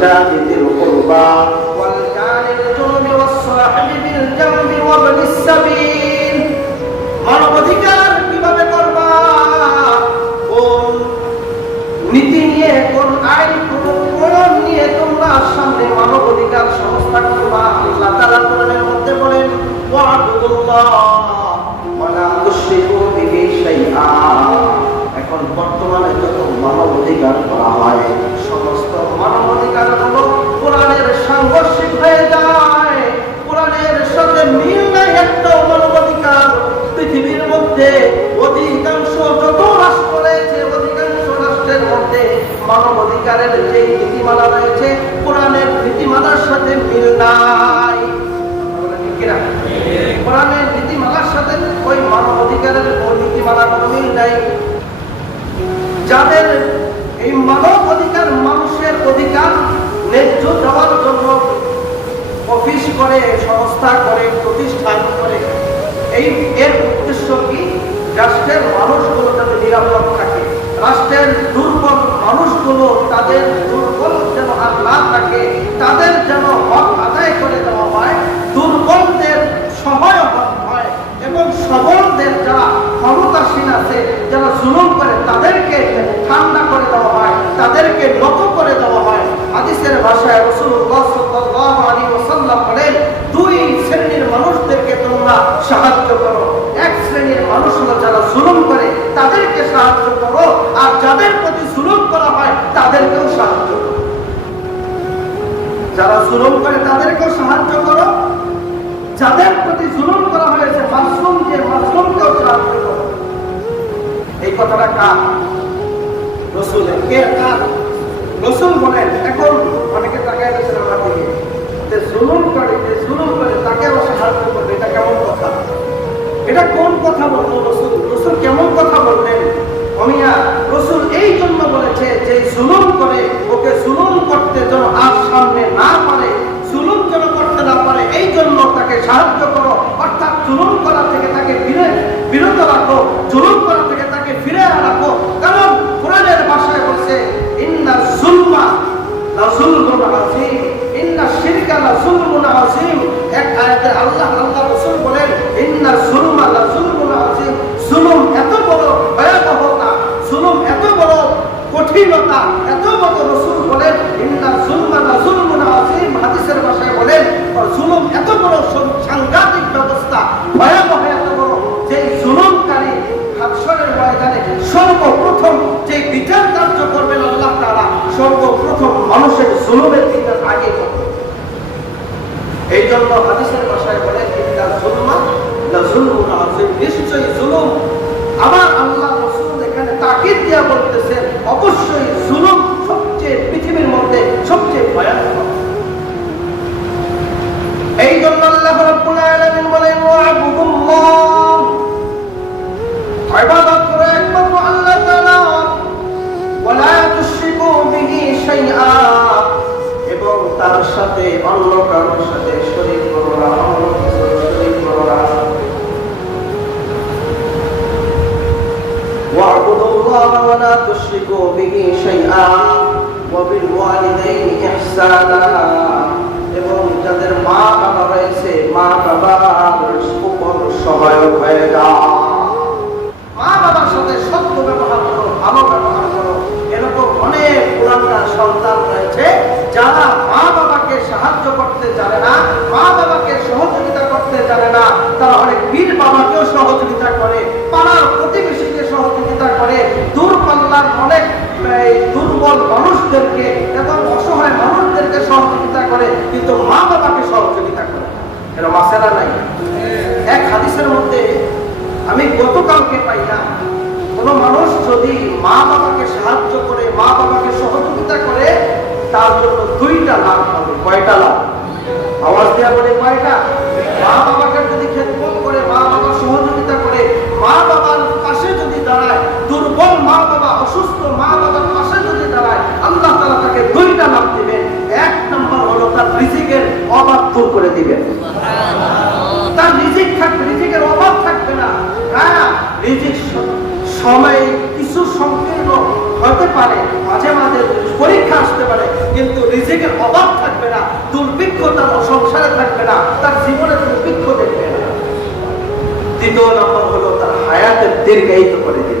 জাতি যিল কুরবা ওয়াল জারিল জুনুবি ওয়াস সাহিবি বিল জামবি ওয়া ইবনিস সাবিল। মানবাধিকার কিভাবে করবা, কোন নীতি নিয়ে, কোন আইন, কোন নিয়ে তোমরা সামনে মানবাধিকার সংস্থা করবা। আল্লাহ তাআলা কোরআনের মধ্যে বলেন ওয়া'বুদুল্লাহ ওয়া লা তুশরিকু বিহি শাইআ। এখন বর্তমানে যত মানবাধিকার করা হয়, সমস্ত মানবাধিকার হলো কোরআনের সাংঘর্ষিক হয়ে যায়। কোরআনের সাথে মিল নাই একটা মানবাধিকার। পৃথিবীর মধ্যে অধিকাংশ যত রাষ্ট্র রয়েছে, অধিকাংশ রাষ্ট্রের মধ্যে মানবাধিকারের যে নীতিমালা রয়েছে, কোরআনের নীতিমালার সাথে মিল নাই। কোরআনের নীতিমালার সাথে ওই মানবাধিকারের নীতিমালার কোনো মিল নাই। যাদের এই মানব অধিকার, মানুষের অধিকার ন্যায্য দেওয়ার জন্য অফিস করে, সংস্থা করে, প্রতিষ্ঠান করে, এর উদ্দেশ্য কি? রাষ্ট্রের মানুষগুলো যাতে নিরাপদ থাকে, রাষ্ট্রের দুর্বল মানুষগুলো তাদের দুর্বল যেন আর না থাকে, তাদের যেন হক আদায় করে দেওয়া হয়, দুর্বলদের সহায়ক হয় এবং সবলদের যারা ক্ষমতাসীন আছে, যারা জুলুম করে, তাদেরকে ঠান্ডা করে দেওয়া হয়, তাদেরকে নত করে দেওয়া হয়। হাদিসের ভাষায় রাসূলুল্লাহ সাল্লাল্লাহু আলাইহি ওয়াসাল্লাম বলেন, দুই শ্রেণীর মানুষদেরকে তোমরা সাহায্য করো। এক শ্রেণীর মানুষ হলো যারা জুলুম করে, তাদেরকে সাহায্য করো, আর যাদের প্রতি জুলুম করা হয় তাদেরকেও সাহায্য করো। যারা জুলুম করে তাদেরকেও সাহায্য করো, যাদের প্রতি জুলুম করা হয়েছে মাসলুমকেও সাহায্য করো। এই কথাটা কার? রাসূলের। কে কার? রাসূল বলেন। এখন অনেকে তাকায় গেছেন আমার দিকে, যে জুলুম করে তাকেও সাহায্য করবে, এটা কেমন কথা? এটা কোন কথা বলতো রাসূল? রাসূল কেমন কথা বললেন? অমিয়া রাসূল এই জন্য বলেছে যে জুলুম করে ওকে জুলুম করতে যেন আর সামনে না পারে, জুলুম যেন করতে না পারে, এই জন্য তাকে সাহায্য করো। অর্থাৎ জুলুম করা থেকে তাকে বিরত রাখো, জুলুম করা থেকে তাকে ফিরে রাখো। কারণ কোরআনের ভাষায় বলছে ইন্না যুলমা লা যুলমুন আযীম, ইন্না শিরকা লা যুলমুন আযীম। এক আয়াতে আল্লাহ রাসূল বলেন ইন্না যুলমা লা যুলমুন আযীম। জুলুম এত বড় ভয়াবহতা, জুলুম এত বড় কঠিনতা, এত বড়। রাসূল বলেন ইন্না যুলমা লা যুলমুন আযীম। হাদিসের ভাষায় বলেন জুলুম এত বড় সাংঘাতিক ব্যবস্থা, ভয়াবহ এত বড়, যে জুলুমকারী হাসরের ময়দানে সর্বপ্রথম যে বিচার কার্য করবেন আল্লাহ তাআলা, সর্বপ্রথম মানুষের জুলুমের বিচার আগে করবেন। এই জন্য হাদিসের ভাষায় বলেন ইন্না যুলমা লা যুলমুন আযীম। নিশ্চয়ই জুলুম। আবার আল্লাহ রাসূল এখানে তাকিদ দিয়া বলতেছেন অবশ্যই জুলুম সবচেয়ে পৃথিবীর মধ্যে সবচেয়ে ভয়াবহ। এই জন্য আল্লাহ রাব্বুল আলামিন বলেন ওয়া'বুদুল্লাহ, ইবাদত করো একমাত্র আল্লাহ তাআলা, ওয়া লা তুশরিকু বিহি শাইআ, এবং তার সাথে অন্য কারোর সাথে শরীক করো না, অন্য কিছু শরীক করো না। ওয়া'বুদুল্লাহ ওয়া লা তুশরিকু বিহি শাইআ ওয়া বিল ওয়ালিদাইনি ইহসানা, এবং যাদের মা বাবা রয়েছে, মা বাবার উপর সহায়ক হয়ে যাও। মা বাবার সাথে সত্য ব্যবহার করো, ভালো ব্যবহার করো। এরকম অনেক পুরাতন সন্তান রয়েছে যারা মা বাবাকে সাহায্য করতে জানে না, মা বাবাকে সহযোগিতা করতে জানে না। তারা অনেক পীর বাবাকেও সহযোগিতা করে, পাড়ার প্রতিবেশীকে সহযোগিতা করে, দূরপাল্লার অনেক দুর্বল মানুষদেরকে এবং অসহায় মানুষদেরকে সহযোগিতা করে, কিন্তু মা বাবাকে সহযোগিতা করে। এরা মাসেরা নাই। এক হাদিসের মধ্যে আমি গতকালকে পাইলাম, কোন মানুষ যদি মা বাবাকে সাহায্য করে, মা বাবাকে সহযোগিতা করে, তার জন্য 2টা লাভ হবে। কয়টা লাভ? আওয়াজ দেওয়া বলে কয়টা? মা বাবাকে যদি খেদমত করে, মা বাবার সহযোগিতা করে, মা বাবার পাশে যদি দাঁড়ায়, দুর্বল মা বাবা, অসুস্থ মা বাবার পাশে যদি দাঁড়ায়, আল্লাহ তাআলা তাকে 2টা লাভ দিবেন। 1 নম্বর হলো তার রিজিকের অভাব দূর করে দিবেন। তার রিজিকের অভাব থাকবে না। হ্যাঁ, রিজিক সময় কিছু সংকীর্ণ হতে পারে, মাঝে মাঝে পরীক্ষা আসতে পারে, কিন্তু রিজিকের অভাব থাকবে না, দুর্ভিক্ষ তার সংসারে থাকবে না, তার জীবনে দুর্ভিক্ষ দেখবে না। দ্বিতীয় নম্বর হলো তার হায়াতের দীর্ঘায়িত করে দিবে।